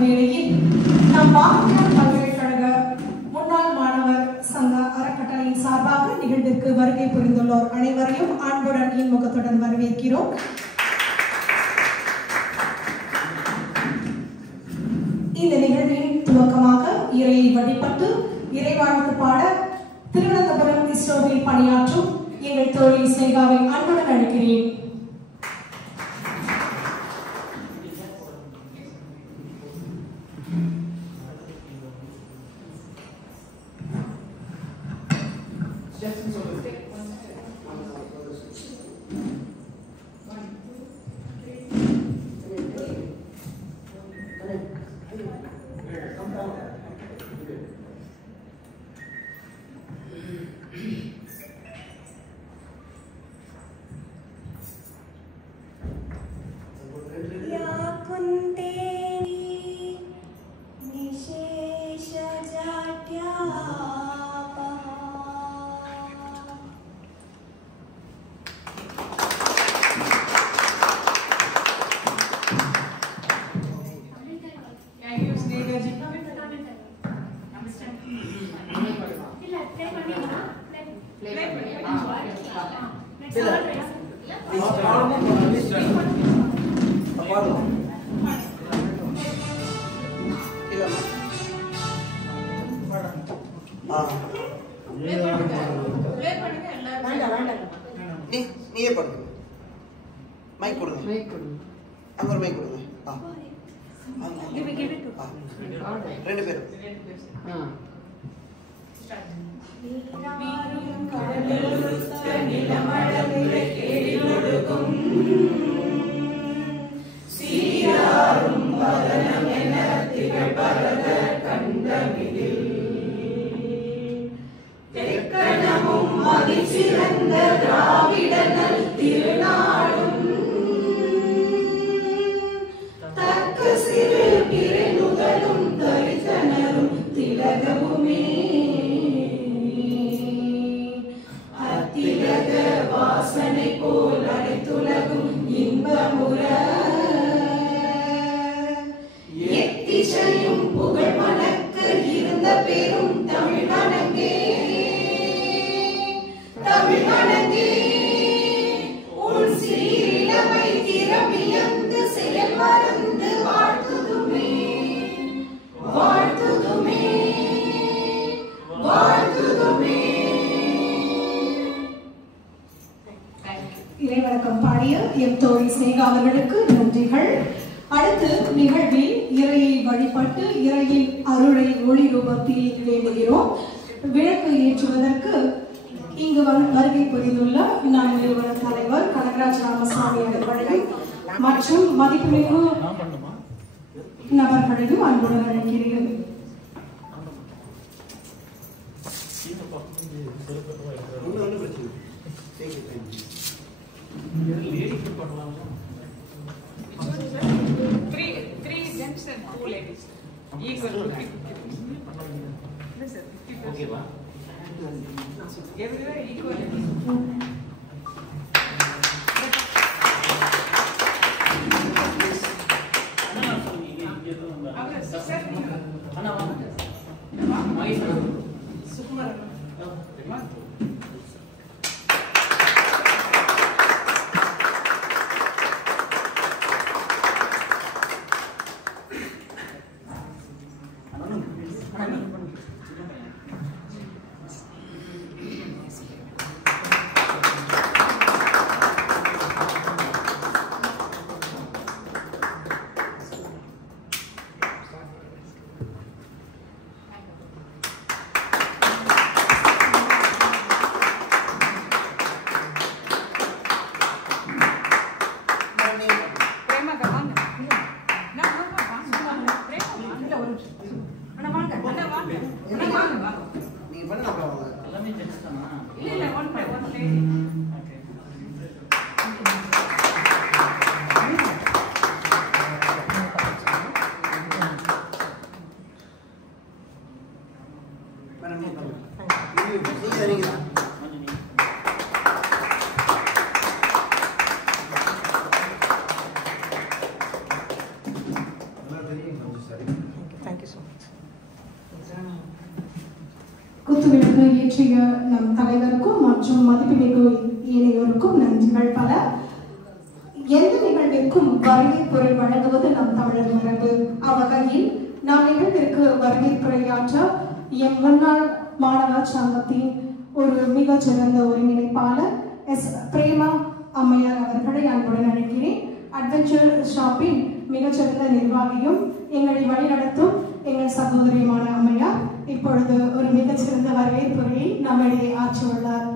வேளையில் நம் பாரதியார் பல்கலைக்கழக முன்னாள் மாணவர் சங்க அறக்கட்டளையின் சார்பாக நிகழ்விற்கு வருகை புரிந்துள்ளோர் அனைவரையும் அன்புடன் இன்முகத்துடன் வரவேற்கிறோம். இந்த நிகழ்வின் துவக்கமாக இறையை வழிபட்டு இறைவாழ்த்து பாட திருவனந்தபுரம் இஸ்ரோவில் பணியாற்றும் எங்கள் தோழி ஸ்னேகாவை அன்புடன் அழைக்கிறேன். நீயே பண்ணுங்க. மைக் கொடுங்க. அங்க ஒரு மைக் கொடுங்க. ரெண்டு பேரும் சிறந்த திராவிடனல் திருநாடும் தக்க சிறு பிறனுதலும் தரிசனரும் திலகமுமே அத்திலக வாசனை போல் அனைத்துலகும் இன்பமுற எத்திசையும் புகழ் மணக்க இருந்த பெரும் தமிழ்வணங்கே உன் சீரிலமை திறமியந்து செயல் மறந்து வாழ்த்துதுமே வாழ்த்துதுமே வாழ்த்துதுமே. இறைவணக்கம் பாடிய எம் தோழி ஸ்னேகா அவர்களுக்கு நன்றிகள். அடுத்து நிகழ்வில் இறையை வழிபட்டு இறையின் அருளை ஒளி ரூபத்தில் வேண்டுகிறோம். விளக்கு ஏற்றுவதற்கு இங்கு வருகை புரிந்துள்ள நம் நிறுவன தலைவர் கனகராஜ் ராமசாமி அவர்களையும் மற்றும் மதிப்புமிகு நபர்களையும் அன்புடன் அழைக்கிறேன். Three gents and 2 ladies. Equal. Okay, va. Everywhere equal. Thank you so much. குத்துவிளக்கு ஏற்றிய நம் தலைவருக்கும் மற்றும் மதிப்புமிகு ஏனையோருக்கும் நன்றிகள் பல. எந்த நிகழ்விற்கும் வரவேற்புரை வழங்குவது நம் தமிழர் மரபு. அவ்வகையில் நம் நிகழ்விற்கு வரவேற்புரையாற்ற எம் முன்னாள் மாணவர் சங்கத்தின் ஒரு மிகச் சிறந்த ஒருங்கிணைப்பாளர் பிரேமா அம்மையார் அவர்களை அன்புடன் அழைக்கிறேன். அட்வென்ச்சர் ஷாப்பின் மிகச்சிறந்த நிர்வாகியும் எங்களை வழிநடத்தும் எங்கள் சகோதரியுமான அம்மையார் இப்பொழுது ஒரு மிகச்சிறந்த வரவேற்புரையை நம்மிடையே ஆற்றியுள்ளார்.